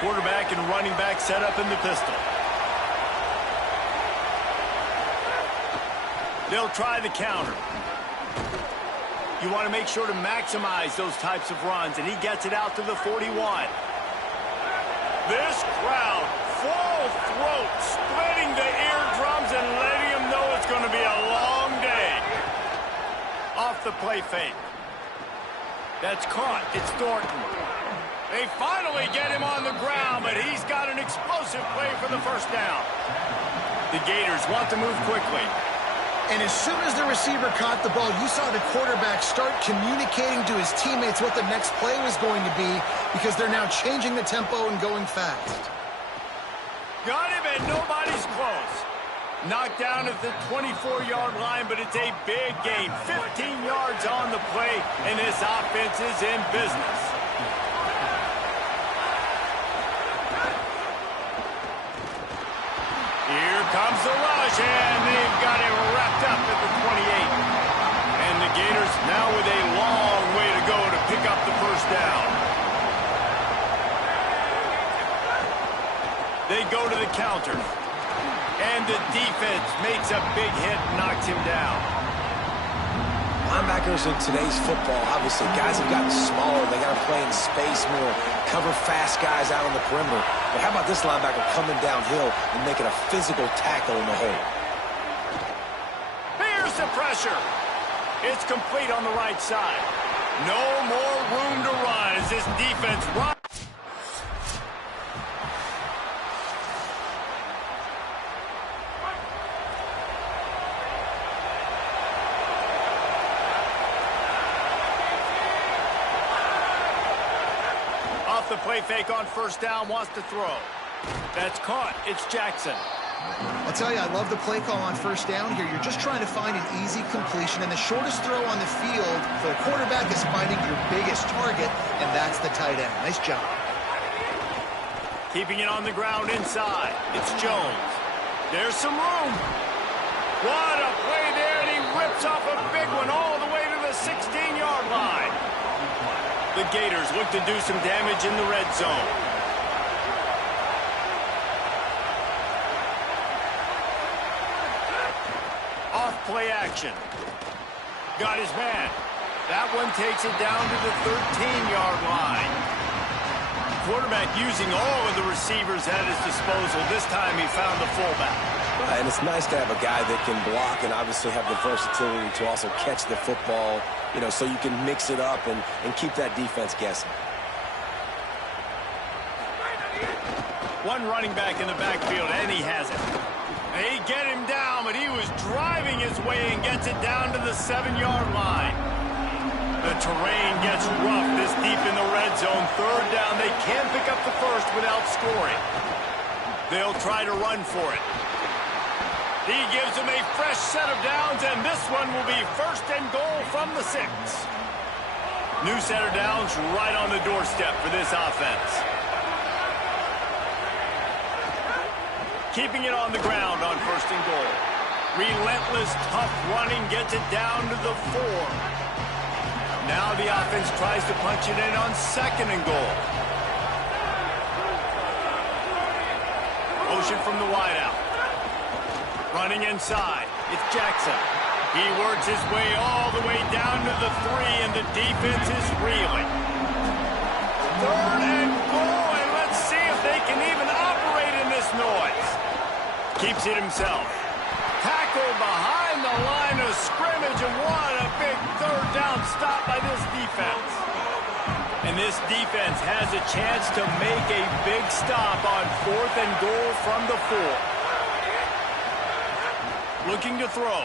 Quarterback and running back set up in the pistol. They'll try the counter. You want to make sure to maximize those types of runs, and he gets it out to the 41. This crowd, full throat, splitting the eardrums and letting them know it's going to be a long day. Off the play fake. That's caught. It's Thornton. They finally get him on the ground, but he's got an explosive play for the first down. The Gators want to move quickly. And as soon as the receiver caught the ball, you saw the quarterback start communicating to his teammates what the next play was going to be because they're now changing the tempo and going fast. Got him, and nobody's close. Knocked down at the 24-yard line, but it's a big gain. 15 yards on the play, and this offense is in business. Here comes the rush, and they've got him wrapped up at the 28. And the Gators now with a long way to go to pick up the first down. They go to the counter. And the defense makes a big hit and knocks him down. Linebackers in today's football, obviously, guys have gotten smaller. They got to play in space more, cover fast guys out on the perimeter. But how about this linebacker coming downhill and making a physical tackle in the hole? Here's the pressure. It's complete on the right side. No more room to run as this defense runs. The play fake on first down, wants to throw. That's caught. It's Jackson. I'll tell you, I love the play call on first down here. You're just trying to find an easy completion, and the shortest throw on the field for the quarterback is finding your biggest target, and that's the tight end. Nice job. Keeping it on the ground inside. It's Jones. There's some room. What a play there, and he rips off a big one all the way to the 16-yard line. The Gators look to do some damage in the red zone. Off play action. Got his man. That one takes it down to the 13-yard line. Quarterback using all of the receivers at his disposal. This time he found the fullback. And it's nice to have a guy that can block and obviously have the versatility to also catch the football, you know, so you can mix it up and keep that defense guessing. One running back in the backfield, and he has it. They get him down, but he was driving his way and gets it down to the 7-yard line. The terrain gets rough this deep in the red zone. Third down, they can't pick up the first without scoring. They'll try to run for it. He gives them a fresh set of downs, and this one will be first and goal from the 6. New set of downs right on the doorstep for this offense. Keeping it on the ground on first and goal. Relentless, tough running gets it down to the 4. Now the offense tries to punch it in on second and goal. Motion from the wideout. Running inside. It's Jackson. He works his way all the way down to the 3, and the defense is reeling. Third and goal, and let's see if they can even operate in this noise. Keeps it himself. Tackle behind the line of scrimmage, and what a big third down stop by this defense. And this defense has a chance to make a big stop on fourth and goal from the 4. Looking to throw.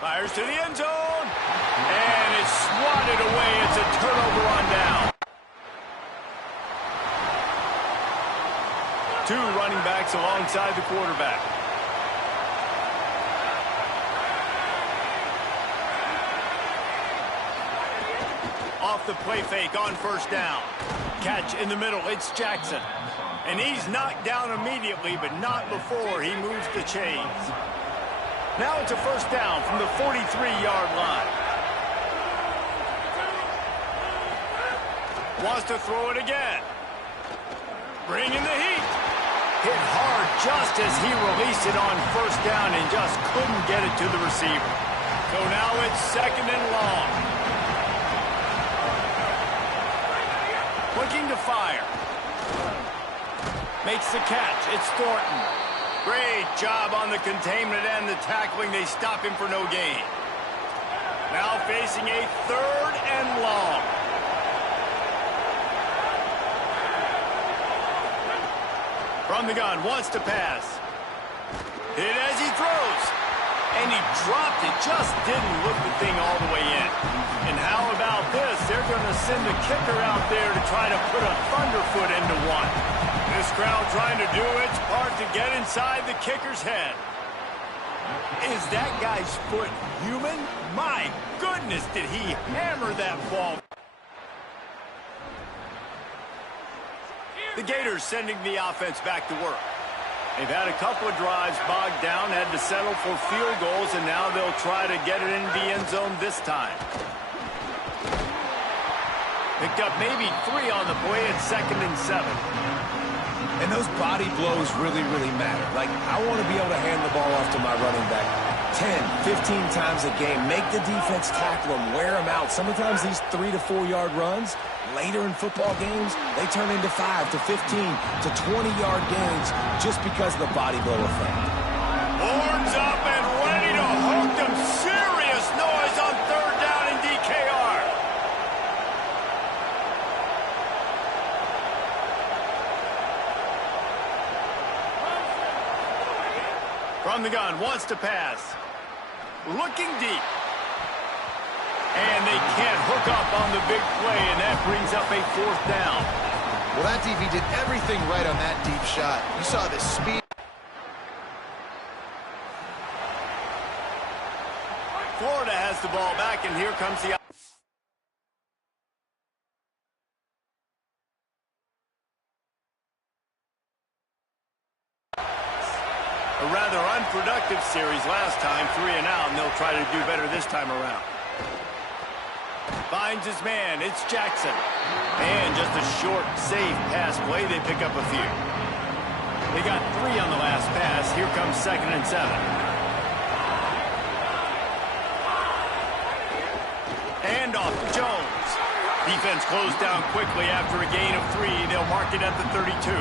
Fires to the end zone. And it's swatted away. It's a turnover on down. 2 running backs alongside the quarterback. Off the play fake on first down. Catch in the middle. It's Jackson. And he's knocked down immediately, but not before he moves the chains. Now it's a first down from the 43-yard line. Wants to throw it again. Bringing the heat. Hit hard just as he released it on first down and just couldn't get it to the receiver. So now it's 2nd and long. Looking to fire. Makes the catch. It's Thornton. Great job on the containment and the tackling. They stop him for no gain. Now facing a 3rd and long. From the gun, wants to pass. Hit as he throws. And he dropped it, just didn't look the thing all the way in. And how about this? They're going to send the kicker out there to try to put a thunderfoot into one. This crowd trying to do its part to get inside the kicker's head. Is that guy's foot human? My goodness, did he hammer that ball. The Gators sending the offense back to work. They've had a couple of drives bogged down, had to settle for field goals, and now they'll try to get it into the end zone this time. Picked up maybe 3 on the play at 2nd and 7. And those body blows really, really matter. Like, I want to be able to hand the ball off to my running back 10, 15 times a game. Make the defense tackle them, wear them out. Sometimes these 3 to 4 yard runs, later in football games, they turn into 5 to 15 to 20-yard gains just because of the body blow effect. Horns up and ready to hook them. Serious noise on 3rd down in DKR. From the gun, wants to pass. Looking deep. And they can't hook up on the big play, and that brings up a 4th down. Well, that DB did everything right on that deep shot. You saw the speed. Florida has the ball back, and here comes the... A rather unproductive series last time, 3 and out, and they'll try to do better this time around. Finds his man, it's Jackson. And just a short, safe pass play, they pick up a few. They got 3 on the last pass. Here comes 2nd and 7. And off to Jones. Defense closed down quickly after a gain of 3. They'll mark it at the 32.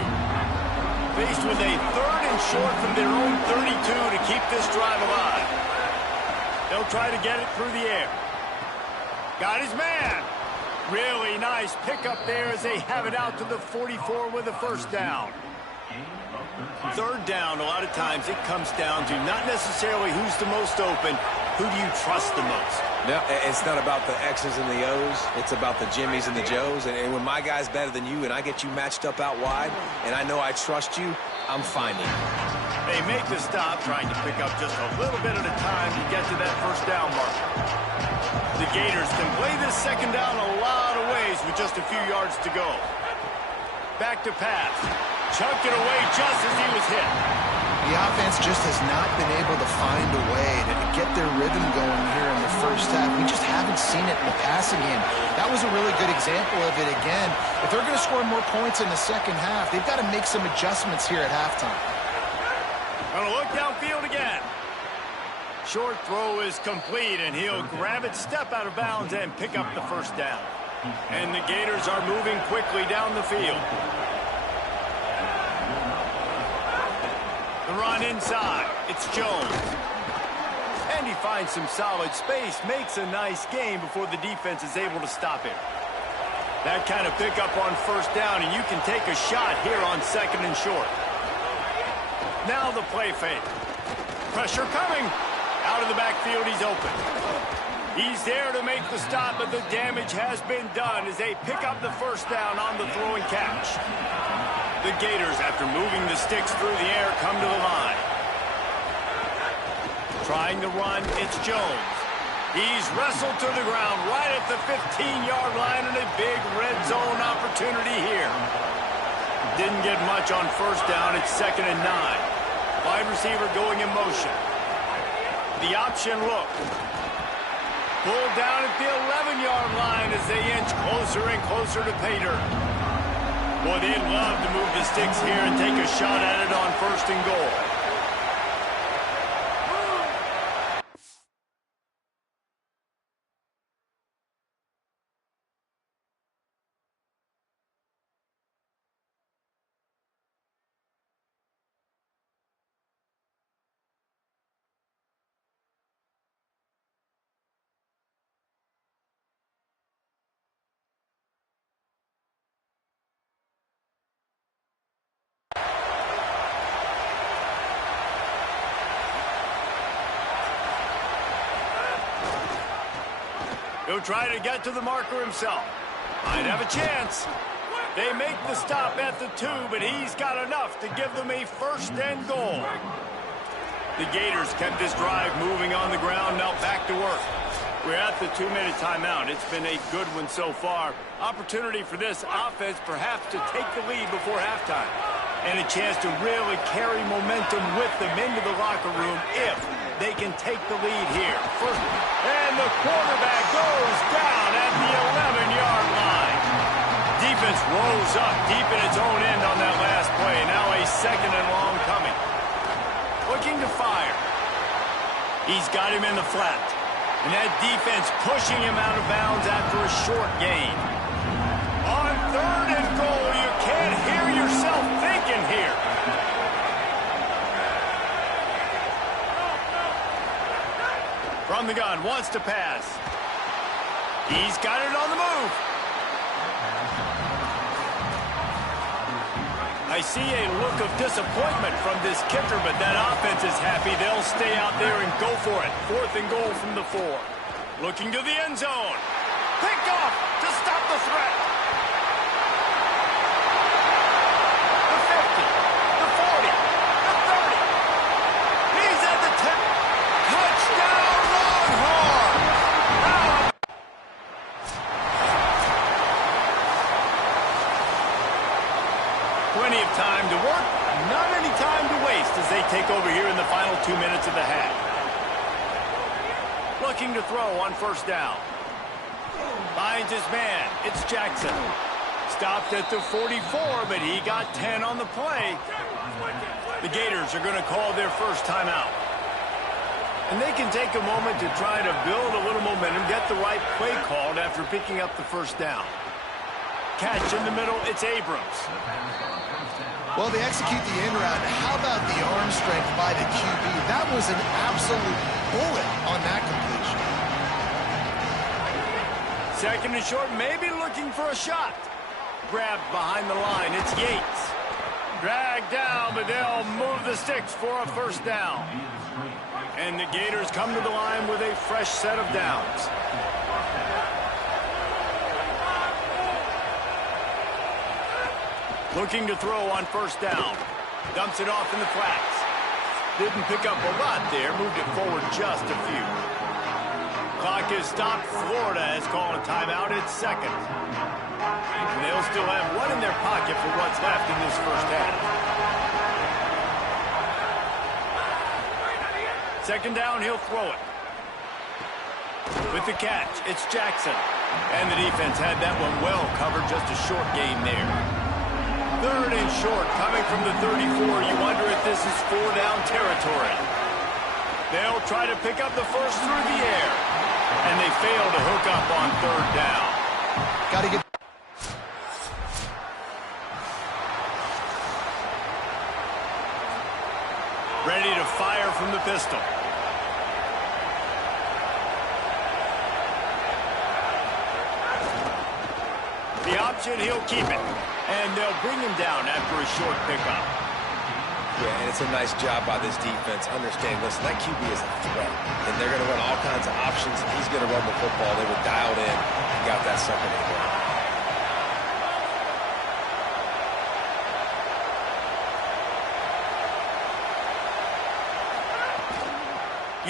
Faced with a 3rd and short from their own 32 to keep this drive alive. They'll try to get it through the air. Got his man. Really nice pickup there as they have it out to the 44 with a 1st down. 3rd down, a lot of times it comes down to not necessarily who's the most open, who do you trust the most? No, it's not about the X's and the O's. It's about the Jimmies and the Joes. And when my guy's better than you and I get you matched up out wide and I know I trust you, I'm finding you. They make the stop, trying to pick up just a little bit at a time to get to that 1st down marker. The Gators can play this 2nd down a lot of ways with just a few yards to go. Back to pass. Chucked it away just as he was hit. The offense just has not been able to find a way to get their rhythm going here in the 1st half. We just haven't seen it in the passing game. That was a really good example of it again. If they're going to score more points in the 2nd half, they've got to make some adjustments here at halftime. Gonna look downfield again. Short throw is complete, and he'll grab it, step out of bounds, and pick up the 1st down. And the Gators are moving quickly down the field. The run inside. It's Jones. And he finds some solid space, makes a nice gain before the defense is able to stop him. That kind of pickup on 1st down, and you can take a shot here on 2nd and short. Now the play fake. Pressure coming. Out of the backfield, he's open. He's there to make the stop, but the damage has been done as they pick up the 1st down on the throw and catch. The Gators, after moving the sticks through the air, come to the line. Trying to run, it's Jones. He's wrestled to the ground right at the 15-yard line, and a big red zone opportunity here. Didn't get much on 1st down. It's 2nd and 9. Wide receiver going in motion. The option look. Pulled down at the 11-yard line as they inch closer and closer to pay dirt. Boy, they'd love to move the sticks here and take a shot at it on 1st and goal. He'll try to get to the marker himself. Might have a chance. They make the stop at the 2, but he's got enough to give them a 1st and goal. The Gators kept this drive moving on the ground. Now back to work. We're at the 2-minute timeout. It's been a good one so far. Opportunity for this offense perhaps to take the lead before halftime. And a chance to really carry momentum with them into the locker room if they can take the lead here. And the quarterback goes down at the 11-yard line. Defense rose up deep in its own end on that last play. Now a 2nd and long coming. Looking to fire. He's got him in the flat. And that defense pushing him out of bounds after a short gain. On 3rd and goal, you can't hear yourself thinking here. From the gun, wants to pass. He's got it on the move. I see a look of disappointment from this kicker, but that offense is happy. They'll stay out there and go for it. 4th and goal from the 4. Looking to the end zone. Picked off to stop the threat. The 50, the 40, the 30. He's at the 10. Touchdown, Longhorn! Plenty of time to work, not any time to waste as they take over here in the final 2 minutes of the half. Looking to throw on 1st down. Finds his man. It's Jackson. Stopped at the 44, but he got 10 on the play. The Gators are going to call their 1st timeout. And they can take a moment to try to build a little momentum, get the right play called after picking up the 1st down. Catch in the middle, it's Abrams. Well, they execute the in route. How about the arm strength by the QB? That was an absolute bullet on that completion. 2nd and short, maybe looking for a shot. Grabbed behind the line, it's Yates. Dragged down, but they'll move the sticks for a 1st down. And the Gators come to the line with a fresh set of downs. Looking to throw on 1st down. Dumps it off in the flats. Didn't pick up a lot there. Moved it forward just a few. Clock is stopped. Florida has called a timeout. It's 2nd. And they'll still have one in their pocket for what's left in this 1st half. 2nd down, he'll throw it. With the catch, it's Jackson. And the defense had that one well covered. Just a short gain there. 3rd and short, coming from the 34. You wonder if this is 4-down territory. They'll try to pick up the 1st through the air. And they fail to hook up on 3rd down. Got to get... Ready to fire from the pistol. The option, he'll keep it. And they'll bring him down after a short pickup. Yeah, and it's a nice job by this defense. Understand, listen, that QB is a threat. And they're going to run all kinds of options, and he's going to run the football. They were dialed in and got that 2nd and goal.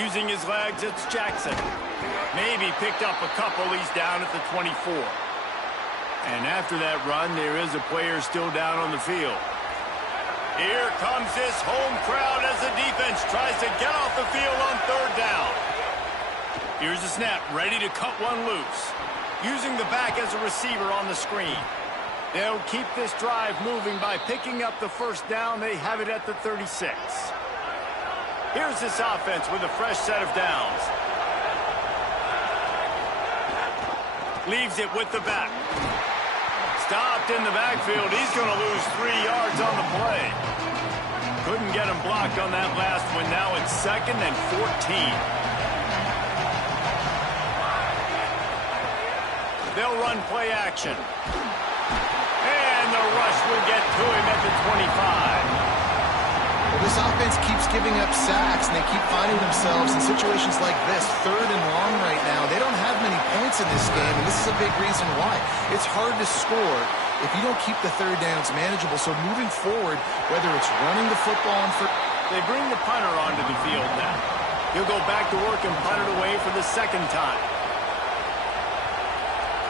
Using his legs, it's Jackson. Maybe picked up a couple. He's down at the 24. And after that run, there is a player still down on the field. Here comes this home crowd as the defense tries to get off the field on 3rd down. Here's the snap, ready to cut one loose. Using the back as a receiver on the screen. They'll keep this drive moving by picking up the first down. They have it at the 36. Here's this offense with a fresh set of downs. Leaves it with the back. Stopped in the backfield. He's going to lose 3 yards on the play. Couldn't get him blocked on that last one. Now it's 2nd and 14. They'll run play action. And the rush will get to him at the 25. Well, this offense keeps giving up sacks, and they keep finding themselves in situations like this, 3rd and long right now. They don't have many points in this game, and this is a big reason why. It's hard to score if you don't keep the 3rd downs manageable. So moving forward, whether it's running the football and they bring the punter onto the field now. He'll go back to work and punt it away for the 2nd time.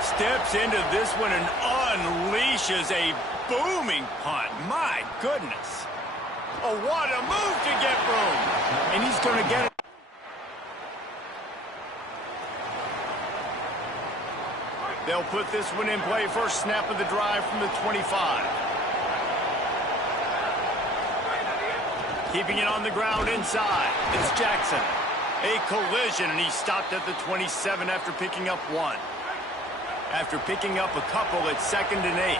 Steps into this one and unleashes a booming punt. My goodness. Oh, what a move to get room. And he's going to get it. They'll put this one in play. First snap of the drive from the 25. Keeping it on the ground inside. It's Jackson. A collision, and he stopped at the 27 after picking up 1. After picking up a couple, it's 2nd and 8.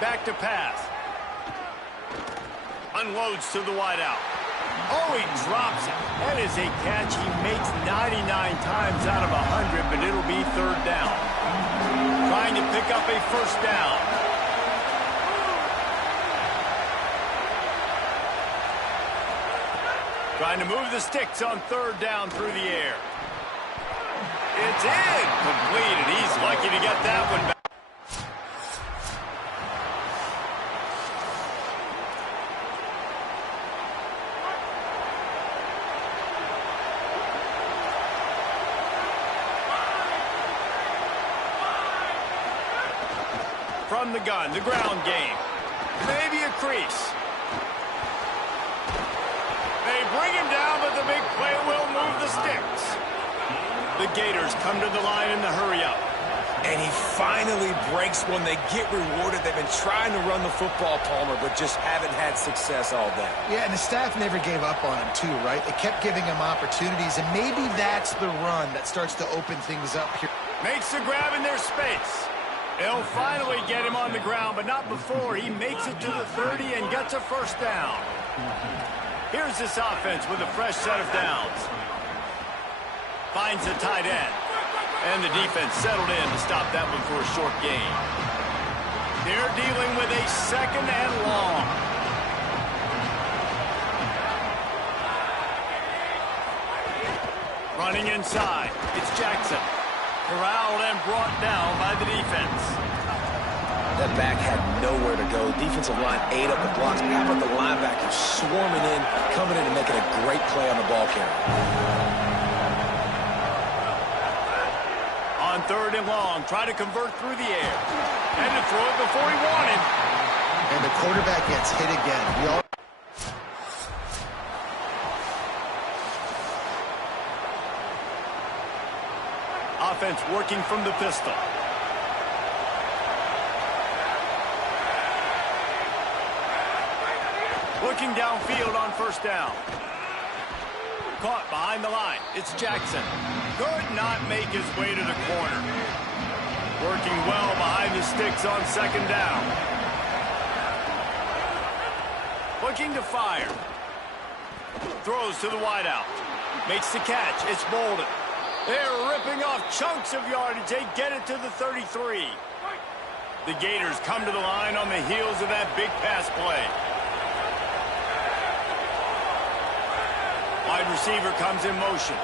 Back to pass. Unloads to the wideout. Oh, he drops it. That is a catch he makes 99 times out of 100, but it'll be 3rd down. Trying to pick up a first down. Trying to move the sticks on 3rd down through the air. It's in. Completed. He's lucky to get that one back. From the gun, the ground game. Maybe a crease. They bring him down, but the big play will move the sticks. The Gators come to the line in the hurry-up. And he finally breaks one. They get rewarded. They've been trying to run the football, Palmer, but just haven't had success all day. Yeah, and the staff never gave up on him, too, right? They kept giving him opportunities, and maybe that's the run that starts to open things up here. Makes the grab in their space. They'll finally get him on the ground, but not before he makes it to the 30 and gets a first down. Here's this offense with a fresh set of downs. Finds the tight end. And the defense settled in to stop that one for a short gain. They're dealing with a 2nd and long. Running inside. It's Jackson. Corralled and brought down by the defense. That back had nowhere to go. Defensive line ate up the blocks. How about the linebackers swarming in, coming in and making a great play on the ball carrier? On 3rd and long, try to convert through the air. And to throw it before he wanted. And the quarterback gets hit again. Offense working from the pistol. Looking downfield on first down. Caught behind the line. It's Jackson. Could not make his way to the corner. Working well behind the sticks on 2nd down. Looking to fire. Throws to the wideout. Makes the catch. It's Bolden. They're ripping off chunks of yardage. They get it to the 33. The Gators come to the line on the heels of that big pass play. Wide receiver comes in motion.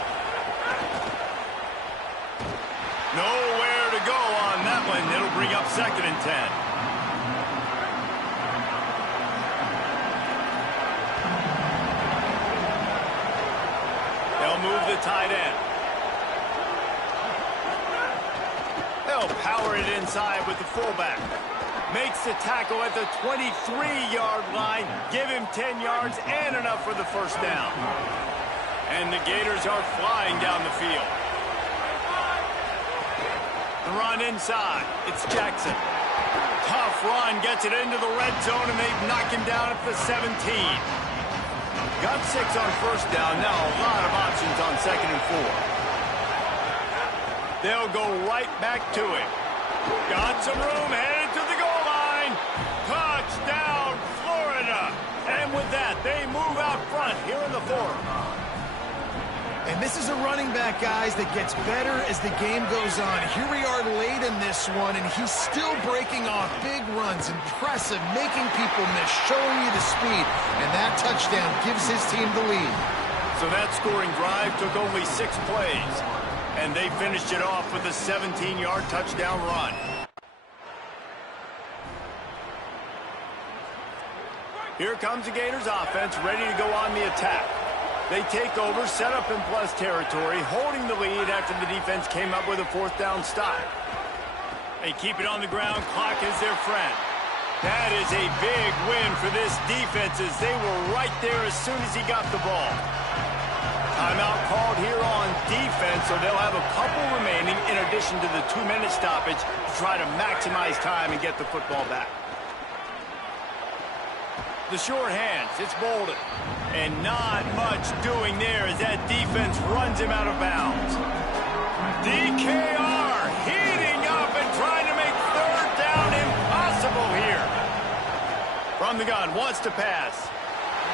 Nowhere to go on that one. It'll bring up 2nd and 10. They'll move the tight end. They'll power it inside with the fullback. Makes the tackle at the 23-yard line. Give him 10 yards and enough for the first down. And the Gators are flying down the field. The run inside. It's Jackson. Tough run, gets it into the red zone, and they knock him down at the 17. Got 6 on first down. Now a lot of options on 2nd and 4. They'll go right back to him. Got some room, headed to the goal line. Touchdown, Florida. And with that, they move out front here in the 4th. And this is a running back, guys, that gets better as the game goes on. Here we are late in this one, and he's still breaking off big runs. Impressive, making people miss, showing you the speed. And that touchdown gives his team the lead. So that scoring drive took only 6 plays, and they finished it off with a 17-yard touchdown run. Here comes the Gators offense, ready to go on the attack. They take over, set up in plus territory, holding the lead after the defense came up with a 4th down stop. They keep it on the ground. Clock is their friend. That is a big win for this defense as they were right there as soon as he got the ball. Timeout called here on defense, so they'll have a couple remaining in addition to the 2-minute stoppage to try to maximize time and get the football back. The short hands, it's Bolden. And not much doing there as that defense runs him out of bounds. DKR heating up and trying to make 3rd down impossible here. From the gun, wants to pass.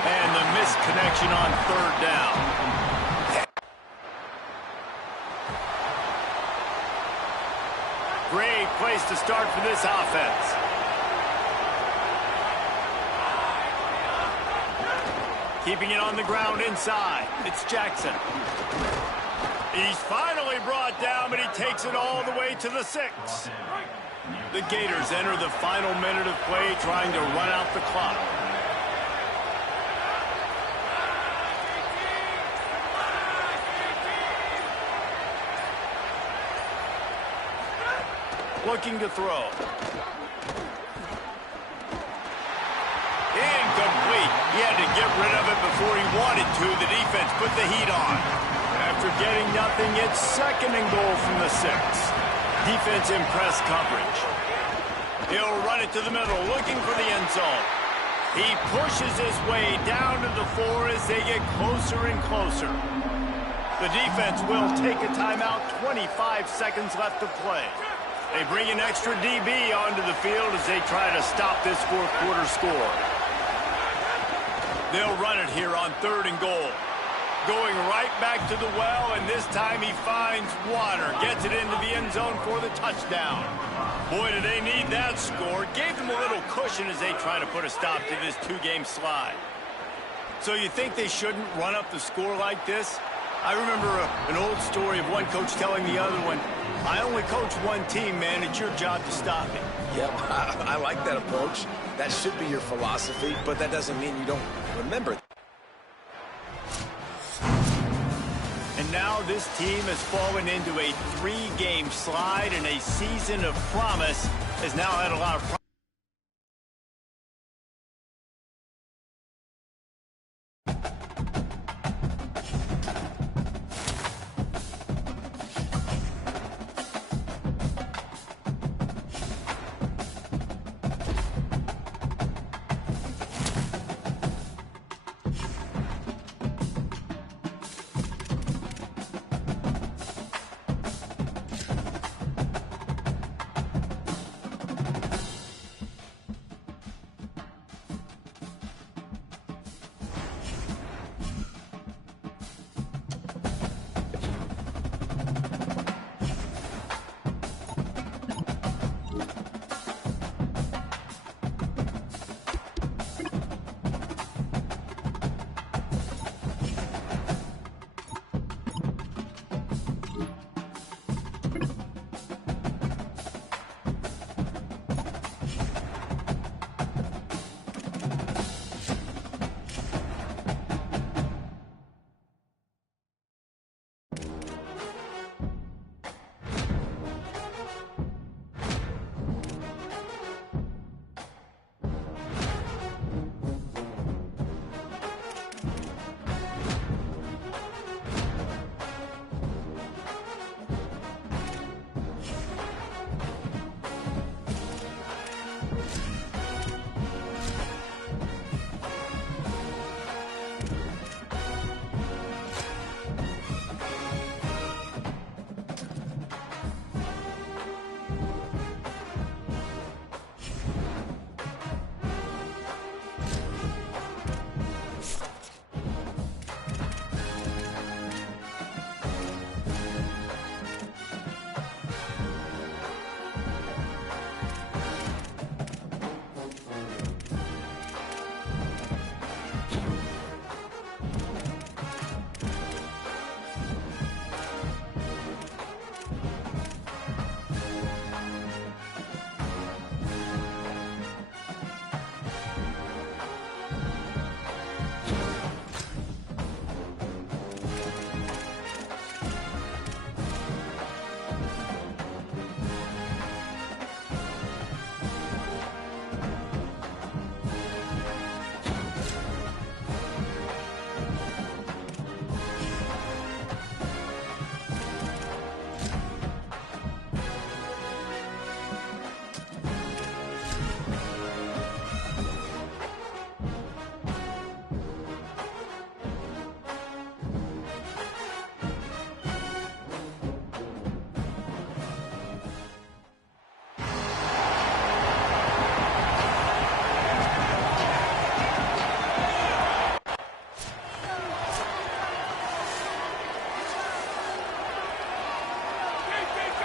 And the missed connection on 3rd down. Great place to start for this offense. Keeping it on the ground inside. It's Jackson. He's finally brought down, but he takes it all the way to the 6. The Gators enter the final minute of play, trying to run out the clock. Looking to throw. Incomplete. He had to get rid of it before he wanted to. The defense put the heat on. After getting nothing, it's 2nd and goal from the 6. Defense in press coverage. He'll run it to the middle, looking for the end zone. He pushes his way down to the 4 as they get closer and closer. The defense will take a timeout. 25 seconds left to play. They bring an extra DB onto the field as they try to stop this 4th quarter score. They'll run it here on 3rd and goal. Going right back to the well, and this time he finds water. Gets it into the end zone for the touchdown. Boy, do they need that score. Gave them a little cushion as they try to put a stop to this 2-game slide. So you think they shouldn't run up the score like this? I remember an old story of one coach telling the other one, I only coach one team, man. It's your job to stop me. Yep, I like that approach. That should be your philosophy, but that doesn't mean you don't remember. And now this team has fallen into a 3-game slide, and a season of promise has now had a lot of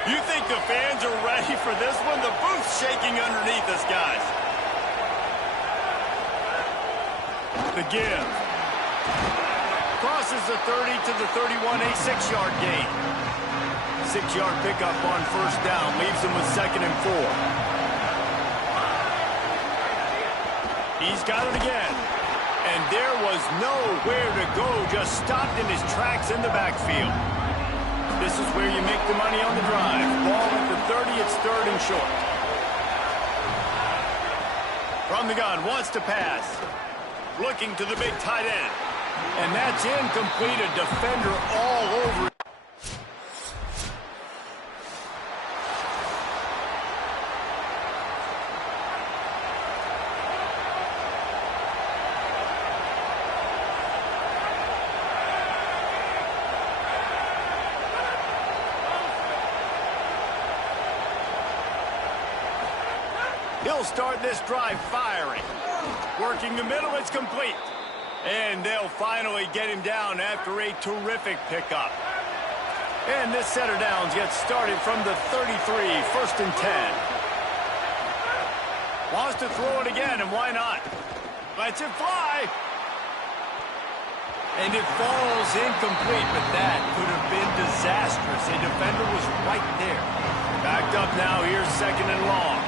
You think the fans are ready for this one? The booth's shaking underneath us, guys. The give. Crosses the 30 to the 31, a 6-yard gain. 6-yard pickup on first down leaves him with 2nd and 4. He's got it again. And there was nowhere to go, just stopped in his tracks in the backfield. This is where you make the money on the drive. Ball at the 30, it's 3rd and short. From the gun, wants to pass. Looking to the big tight end. And that's incomplete, a defender all over it. He'll start this drive firing. Working the middle, it's complete. And they'll finally get him down after a terrific pickup. And this set of downs gets started from the 33, 1st and 10. Wants to throw it again, and why not? Lets it fly. And it falls incomplete, but that could have been disastrous. A defender was right there. Backed up now, here's 2nd and long.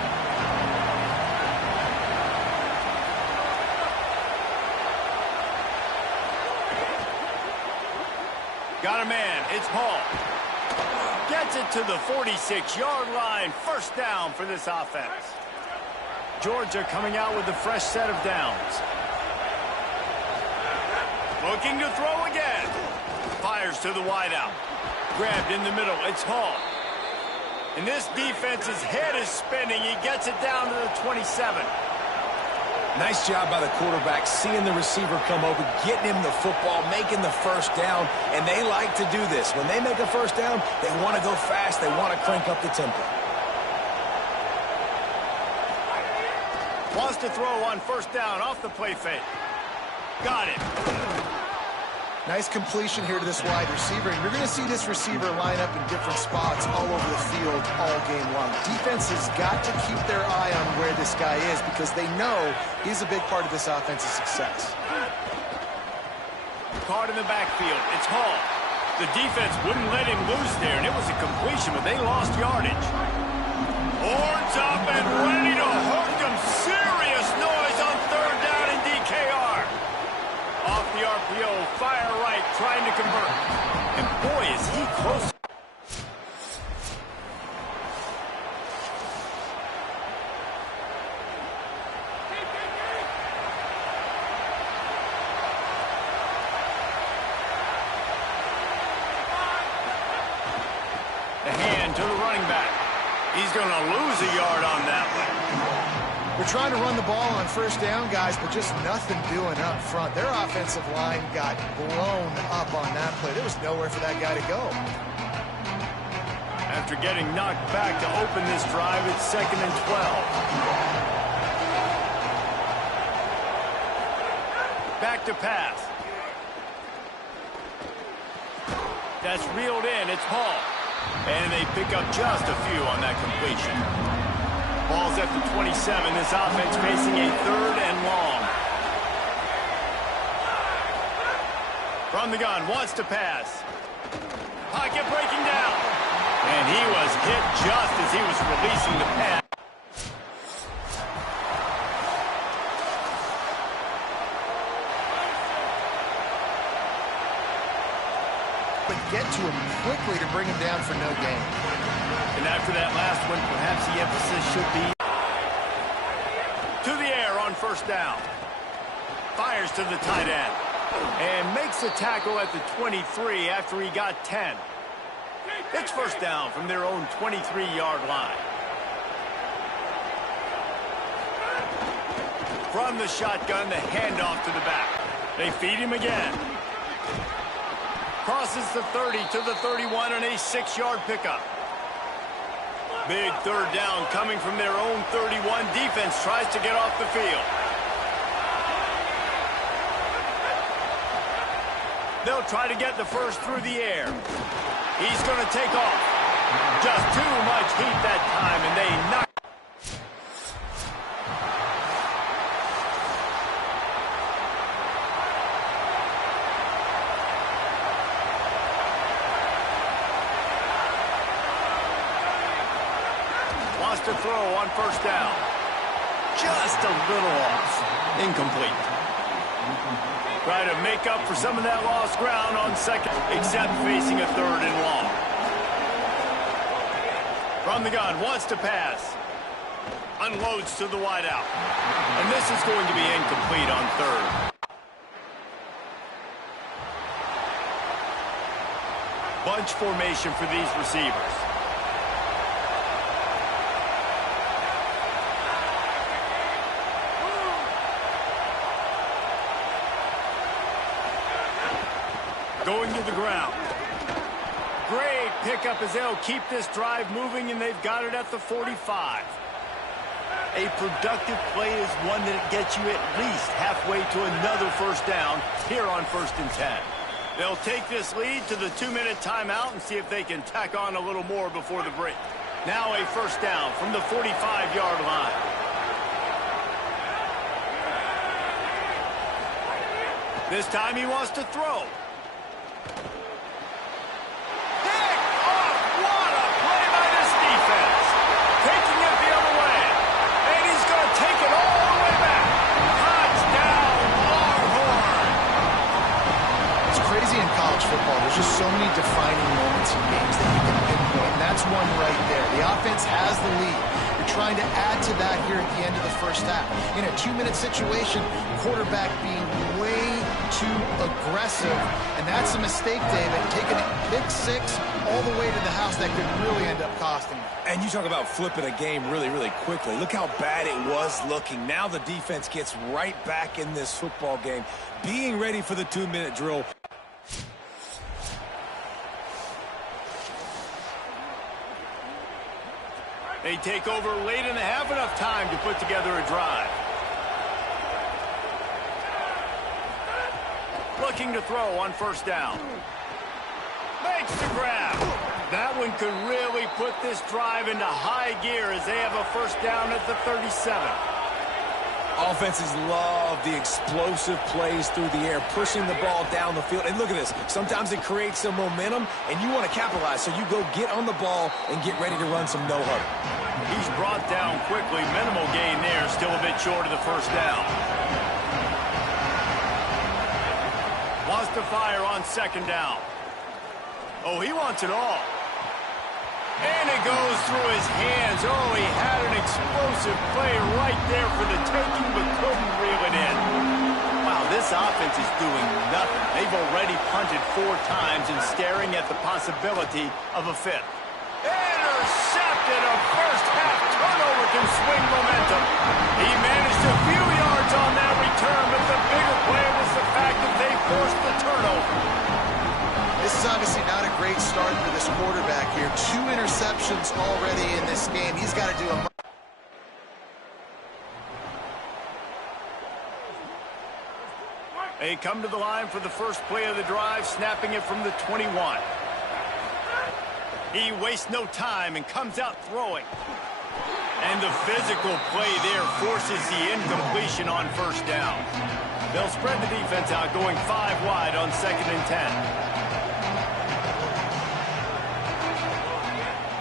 Got a man, it's Paul. Gets it to the 46-yard line. 1st down for this offense. Georgia coming out with a fresh set of downs. Looking to throw again. Fires to the wideout. Grabbed in the middle, it's Hall. And this defense's head is spinning. He gets it down to the 27. Nice job by the quarterback, seeing the receiver come over, getting him the football, making the 1st down, and they like to do this. When they make a 1st down, they want to go fast, they want to crank up the tempo. Wants to throw on 1st down off the play fake. Got it. Nice completion here to this wide receiver. And you're going to see this receiver line up in different spots all over the field all game long. Defense has got to keep their eye on where this guy is because they know he's a big part of this offense's success. Caught in the backfield. It's Hall. The defense wouldn't let him loose there, and it was a completion, but they lost yardage. Horns up and ready to hook him. Serious noise on 3rd down in DKR. Off the RPO, fire right, trying to convert. And boy, is he close. The hand to the running back. He's going to lose a yard on that one. We're trying to run the ball on 1st down, guys, but just nothing doing up front. Their offensive line got blown up on that play. There was nowhere for that guy to go. After getting knocked back to open this drive, it's 2nd and 12. Back to pass. That's reeled in. It's Paul. And they pick up just a few on that completion. Ball's at the 27. This offense facing a 3rd and long. From the gun, wants to pass. Pocket breaking down. And he was hit just as he was releasing the pass. But get to him quickly to bring him down for no gain. And after that last one, perhaps the emphasis should be to the air on 1st down. Fires to the tight end. And makes the tackle at the 23 after he got 10. It's 1st down from their own 23-yard line. From the shotgun, the handoff to the back. They feed him again. Crosses the 30 to the 31 on a 6-yard pickup. Big 3rd down coming from their own 31. Defense tries to get off the field. They'll try to get the 1st through the air. He's going to take off. Just too much heat that time, and they knock. Wants to throw on first down. Just a little off. Incomplete. Try to make up for some of that lost ground on second, except facing a third and long. From the gun, wants to pass. Unloads to the wideout. And this is going to be incomplete on third. Bunch formation for these receivers. Going to the ground. Great pickup as they'll keep this drive moving, and they've got it at the 45. A productive play is one that gets you at least halfway to another first down here on 1st and 10. They'll take this lead to the 2-minute timeout and see if they can tack on a little more before the break. Now a first down from the 45-yard line. This time he wants to throw. Football. There's just so many defining moments in games that you can pinpoint, and that's one right there. The offense has the lead. You're trying to add to that here at the end of the first half. In a 2-minute situation, quarterback being way too aggressive, and that's a mistake, David. Taking a pick six all the way to the house that could really end up costing them. And you talk about flipping a game really, really quickly. Look how bad it was looking. Now the defense gets right back in this football game, being ready for the 2-minute drill. They take over late in the half, enough time to put together a drive. Looking to throw on first down. Makes the grab. That one could really put this drive into high gear as they have a first down at the 37. Offenses love the explosive plays through the air, pushing the ball down the field. And look at this. Sometimes it creates some momentum, and you want to capitalize. So you go get on the ball and get ready to run some no-huddle. He's brought down quickly. Minimal gain there. Still a bit short of the first down. Wants to fire on second down. Oh, he wants it all. And it goes through his hands. Oh, he had an explosive play right there for the taking, but couldn't reel it in. Wow, this offense is doing nothing. They've already punted 4 times and staring at the possibility of a fifth. Intercepted. A first-half turnover can swing momentum. He managed a few yards on that return, but the bigger play was the fact that they forced the turnover. This is obviously not a great start for this quarterback here. 2 interceptions already in this game. He's got to do a... They come to the line for the first play of the drive, snapping it from the 21. He wastes no time and comes out throwing. And the physical play there forces the incompletion on first down. They'll spread the defense out, going 5 wide on 2nd and 10.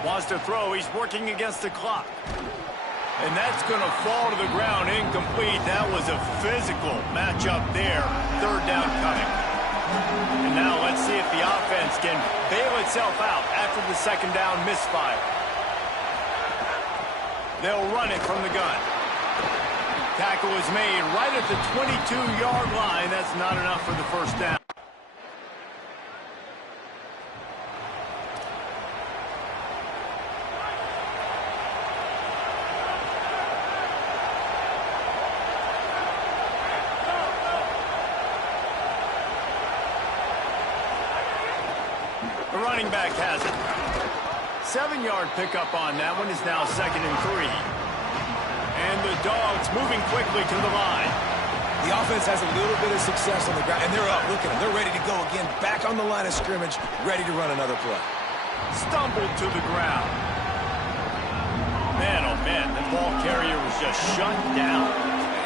Wants to throw. He's working against the clock. And that's going to fall to the ground incomplete. That was a physical matchup there. 3rd down coming. And now let's see if the offense can bail itself out after the 2nd down misfire. They'll run it from the gun. Tackle is made right at the 22-yard line. That's not enough for the first down. The running back has it. 7-yard pickup on that one is now 2nd and 3. And the Dogs moving quickly to the line. The offense has a little bit of success on the ground, and they're up. Look at them. They're ready to go again. Back on the line of scrimmage, ready to run another play. stumbled to the ground. Man, oh man, the ball carrier was just shut down.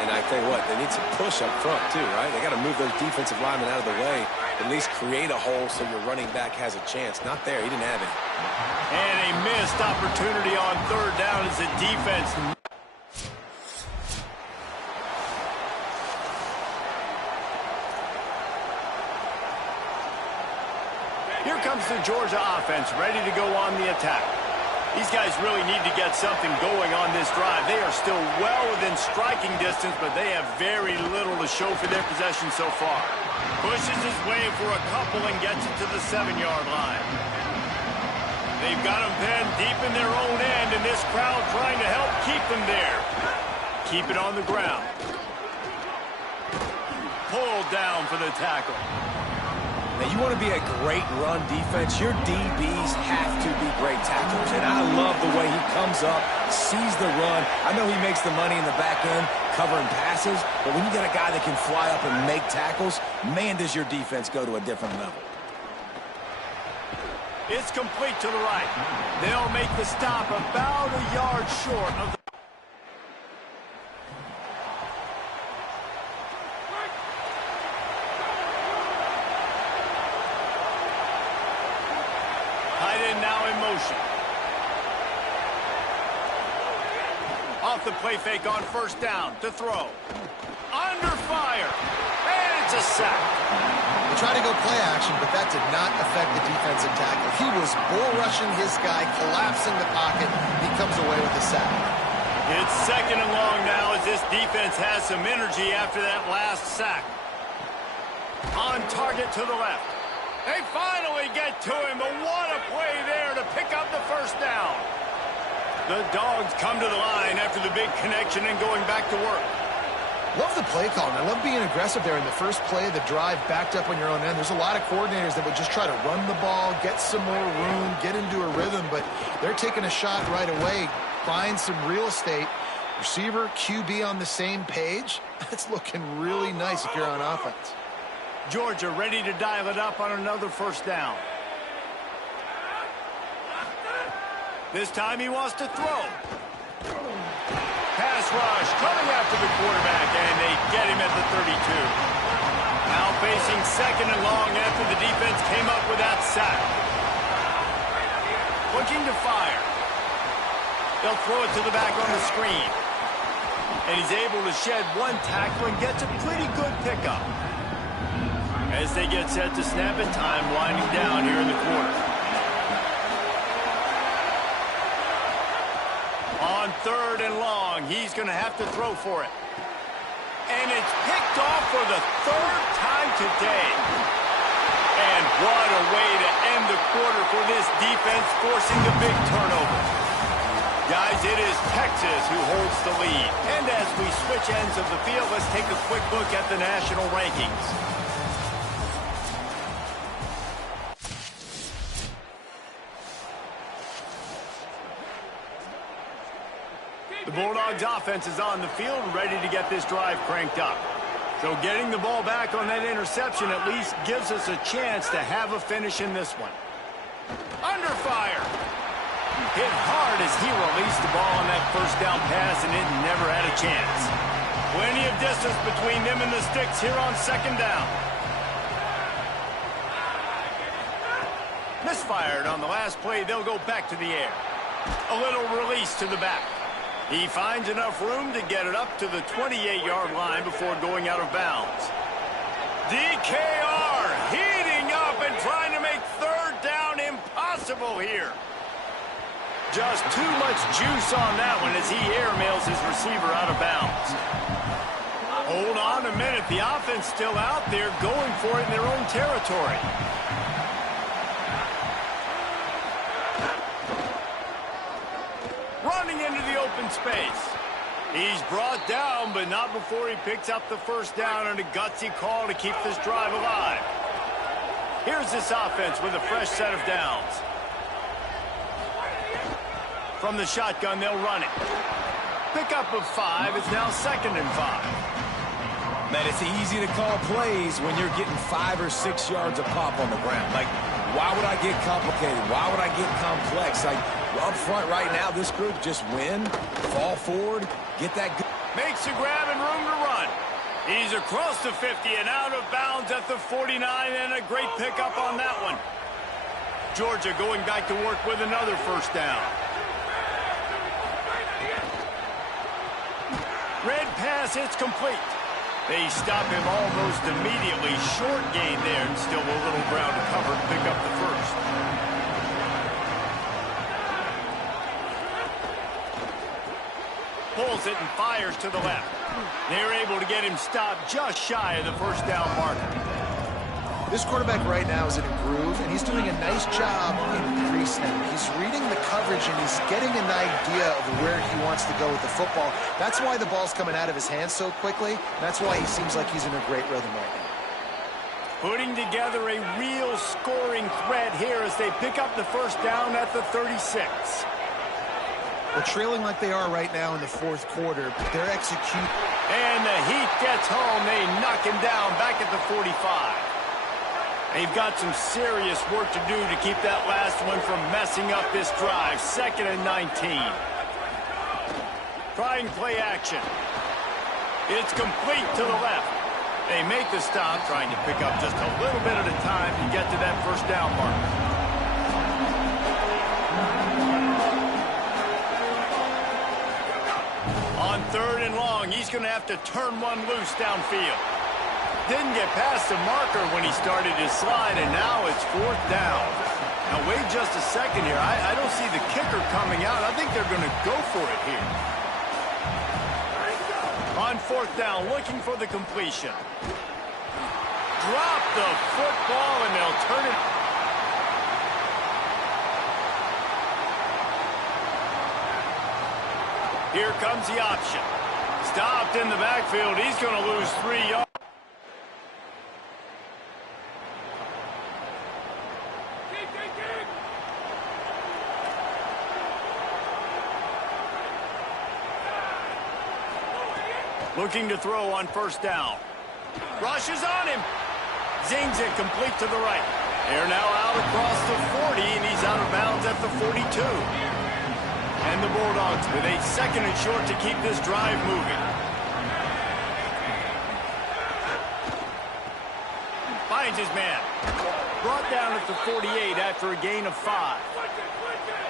And I tell you what, they need some push up front too, right? They got to move those defensive linemen out of the way, at least create a hole so your running back has a chance. Not there, he didn't have it. And a missed opportunity on third down as the defense. Here comes the Georgia offense, ready to go on the attack. These guys really need to get something going on this drive. They are still well within striking distance, but they have very little to show for their possession so far. Pushes his way for a couple and gets it to the 7-yard line. They've got them pinned deep in their own end, and this crowd trying to help keep them there. Keep it on the ground. Pulled down for the tackle. Now, you want to be a great run defense, your DBs have to be great tacklers. And I love the way he comes up, sees the run. I know he makes the money in the back end covering passes, but when you got a guy that can fly up and make tackles, man, does your defense go to a different level. It's complete to the right. They'll make the stop about a yard short of the... Tight end now in motion. Off the play fake on first down to throw. Under fire. And it's a sack. They tried to go play action, but that did not affect the defensive tackle. He was bull rushing his guy, collapsing the pocket. He comes away with a sack. It's 2nd and long now as this defense has some energy after that last sack. On target to the left. They finally get to him, but what a play there to pick up the first down. The Dogs come to the line after the big connection and going back to work. Love the play call, and I love being aggressive there in the first play of the drive, backed up on your own end. There's a lot of coordinators that would just try to run the ball, get some more room, get into a rhythm, but they're taking a shot right away, find some real estate. Receiver, QB on the same page. That's looking really nice if you're on offense. Georgia ready to dial it up on another first down. This time he wants to throw. Pass rush coming after the quarterback, and they get him at the 32. Now facing 2nd and long after the defense came up with that sack. Looking to fire. They'll throw it to the back on the screen. And he's able to shed one tackle and gets a pretty good pickup. As they get set to snap it, time winding down here in the quarter. On 3rd and long, he's going to have to throw for it. And it's picked off for the 3rd time today. And what a way to end the quarter for this defense, forcing the big turnover. Guys, it is Texas who holds the lead. And as we switch ends of the field, let's take a quick look at the national rankings. The Bulldogs offense is on the field, ready to get this drive cranked up. So getting the ball back on that interception at least gives us a chance to have a finish in this one. Under fire. Hit hard as he released the ball on that first down pass, and it never had a chance. Plenty of distance between them and the sticks here on 2nd down. Misfired on the last play. They'll go back to the air. A little release to the back. He finds enough room to get it up to the 28-yard line before going out of bounds. DKR heating up and trying to make 3rd down impossible here. Just too much juice on that one as he airmails his receiver out of bounds. Hold on a minute. The offense still out there going for it in their own territory. Running into the open space. He's brought down, but not before he picks up the first down on a gutsy call to keep this drive alive. Here's this offense with a fresh set of downs. From the shotgun, they'll run it. Pickup of 5. It's now 2nd and 5. Man, it's easy to call plays when you're getting 5 or 6 yards of pop on the ground. Like, Why would I get complicated? Why would I get complex? Like, up front right now, this group just win, fall forward, get that good. Makes a grab and room to run. He's across the 50 and out of bounds at the 49, and a great pickup on that one. Georgia going back to work with another first down. Red pass, it's complete. They stop him almost immediately. Short gain there, and still a little ground to cover to pick up the first. Pulls it and fires to the left. They're able to get him stopped just shy of the first down marker. This quarterback right now is in a groove, and he's doing a nice job in pre-snap. He's reading the coverage, and he's getting an idea of where he wants to go with the football. That's why the ball's coming out of his hands so quickly. That's why he seems like he's in a great rhythm right now. Putting together a real scoring threat here as they pick up the first down at the 36. Well, trailing like they are right now in the fourth quarter, their execution. And the heat gets home. They knock him down back at the 45. They've got some serious work to do to keep that last one from messing up this drive. 2nd and 19. Trying play action. It's complete to the left. They make the stop, trying to pick up just a little bit at a time to get to that first down marker. On 3rd and long, he's going to have to turn one loose downfield. Didn't get past the marker when he started his slide, and now it's 4th down. Now, wait just a second here. I don't see the kicker coming out. I think they're going to go for it here. On 4th down, looking for the completion. Drop the football, and they'll turn it. Here comes the option. Stopped in the backfield. He's going to lose 3 yards. Looking to throw on 1st down. Rushes on him. Zings it complete to the right. They're now out across the 40, and he's out of bounds at the 42. And the Bulldogs with a 2nd and short to keep this drive moving. Finds his man. Brought down at the 48 after a gain of 5.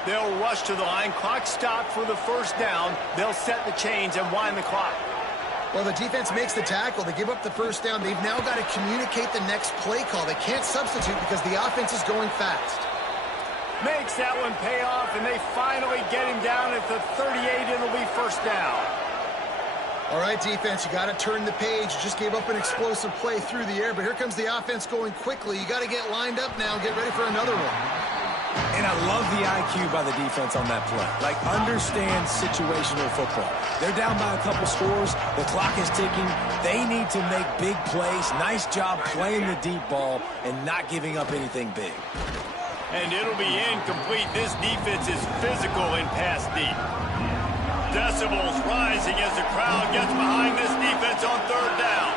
They'll rush to the line. Clock stopped for the first down. They'll set the chains and wind the clock. Well, the defense makes the tackle. They give up the first down. They've now got to communicate the next play call. They can't substitute because the offense is going fast. Makes that one pay off, and they finally get him down at the 38. It'll be 1st down. All right, defense, you got to turn the page. You just gave up an explosive play through the air, but here comes the offense going quickly. You got to get lined up now and get ready for another one. And I love the IQ by the defense on that play. Like, understand situational football. They're down by a couple scores. The clock is ticking. They need to make big plays. Nice job playing the deep ball and not giving up anything big. And it'll be incomplete. This defense is physical in pass deep. Decibels rising as the crowd gets behind this defense on 3rd down.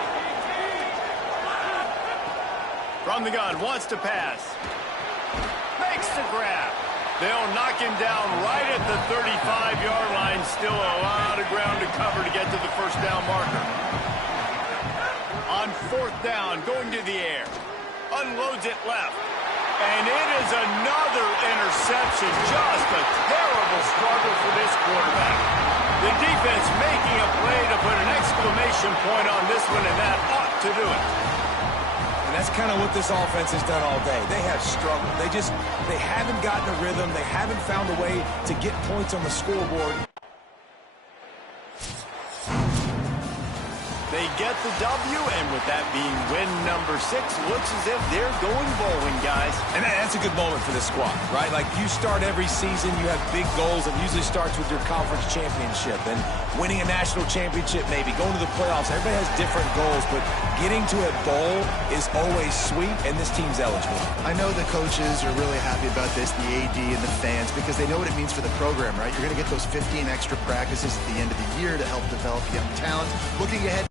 From the gun, wants to pass. Makes the grab. They'll knock him down right at the 35-yard line. Still a lot of ground to cover to get to the first down marker. On 4th down, going to the air. Unloads it left. And it is another interception. Just a terrible struggle for this quarterback. The defense making a play to put an exclamation point on this one, and that ought to do it. And that's kind of what this offense has done all day. They have struggled. They haven't gotten a rhythm. They haven't found a way to get points on the scoreboard. They get the W, and with that being win number 6, looks as if they're going bowling, guys. And that's a good moment for this squad, right? Like, you start every season, you have big goals. It usually starts with your conference championship and winning a national championship, maybe going to the playoffs. Everybody has different goals, but getting to a bowl is always sweet, and this team's eligible. I know the coaches are really happy about this, the AD and the fans, because they know what it means for the program, right? You're going to get those 15 extra practices at the end of the year to help develop young talent. Looking ahead.